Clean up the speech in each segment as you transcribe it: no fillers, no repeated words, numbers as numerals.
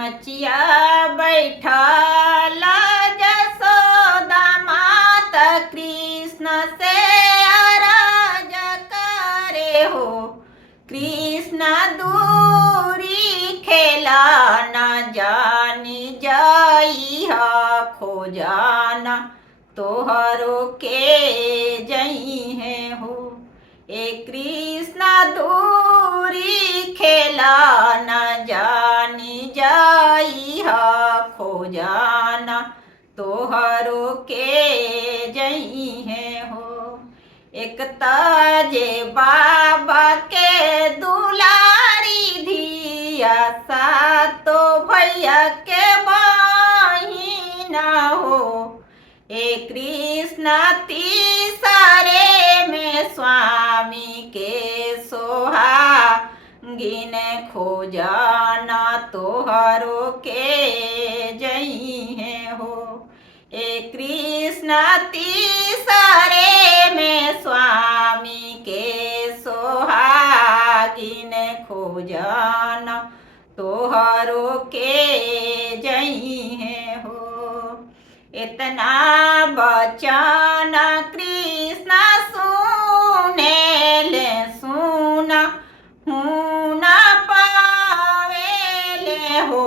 मचिया बैठल जसोदा मात कृष्ण से अरज करे हो। कृष्ण दूरी खेला न जानी जाई खोजाना तोहरो के जई है हो। ए कृष्ण दूरी खेला न जानी जाई खोजाना तोहरो के जई है हो। एक ताजे बाबा के दुलारी धिया सातो भैया के बहिना हो। ए कृष्ण तीसरे में स्वामी के सोहागिन खोजाना तोहरो के जई है हो। ए कृष्ण तीसरे में स्वामी के सोहागिन खोजाना तोहरो के जई है हो। इतना बचन कृष्ण सुने ले सुना हूँ न पावेले हो।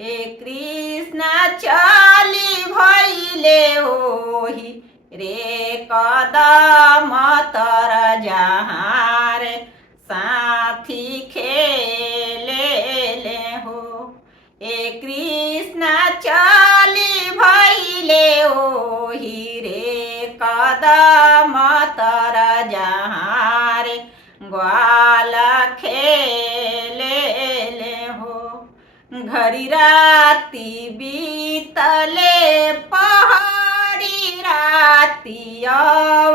ए कृष्ण चली भैले ओही रे कदम तर जहाँ रे साथी खेले ले हो। ए कृष्ण चली भैले ओही रे कदम तर जहाँ रे ग्वाल खेले ले हो। घड़ी राती बीतले पहाड़ी राती आव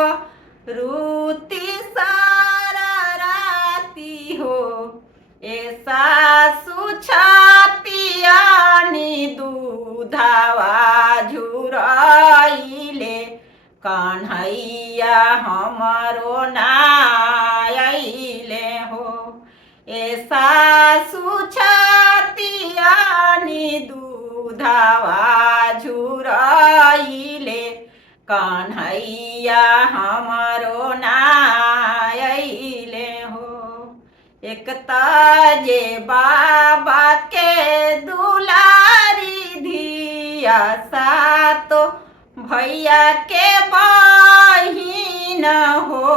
रूती सारा राती हो। ऐसा सुछातियानी दूधावा झुराइले कन्हैया हमरो नाइले हो। ऐसा सुछातियानी दूधावा झुराइले कन्हैया हमरो नाइले हो। एक ताजे बाबा के दुलारी धिया सातो भैया के बहिन हो।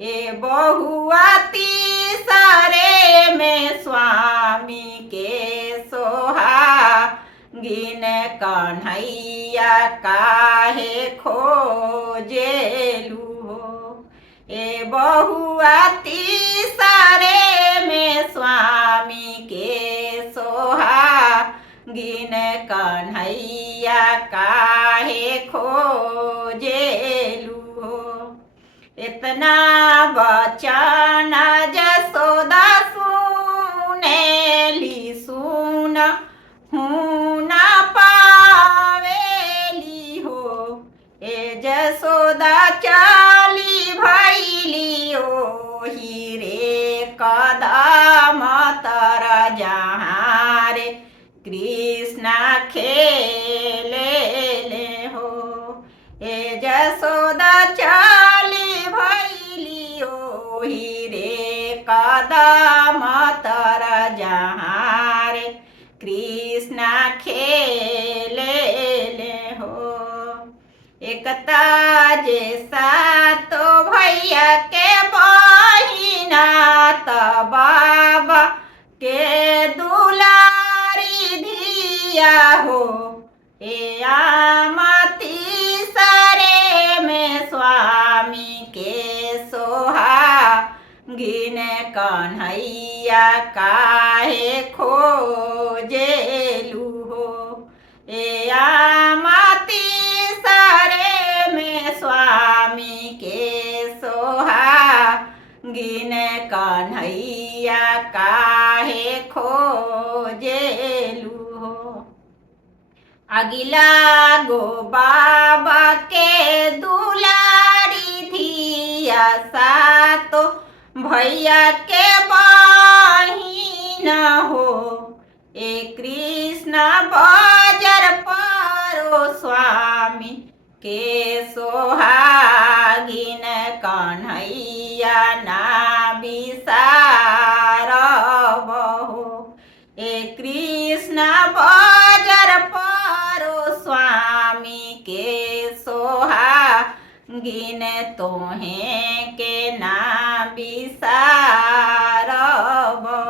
ए बहुआ तीसरे में स्वामी के सोहागिन कन्हैया काहे खोजेलू हो। ए बहुआ तीसरे में स्वामी के सोहागिन कन्हैया काहे खोजेलू हो। इतना बचन जसोदा सुनेली सुन हूँ न पावेली हो। ए जसोदा चली भैली ओही रे कदम तर जहाँ रे कृष्ण खेले ले हो। ए जसोदा चली भैली ओही रे कदम तर जहाँ रे कृष्ण खेले ले हो। एक ताजे सातो भैया के बहिना त बाबा के दुलारी धिया हो। ए आमती सरे में स्वामी के सोहागिन कन्हैया काहे खोजेलू हो। ए आमती सरे में स्वामी के सोहागिन कन्हैया काहे खोजेलू हो। अगिला गो बाबा के दुलारी धिया सातो भैया के बहिन हो। એ કૃષ્ણ બજર પરો સ્વામી કે સોહાગીન કન્હૈયા ના બિસાર બહુ એ કૃષ્ણ બજર પરો સ્વામી કે સોહાગીન તોહે કે ના બિસાર બહુ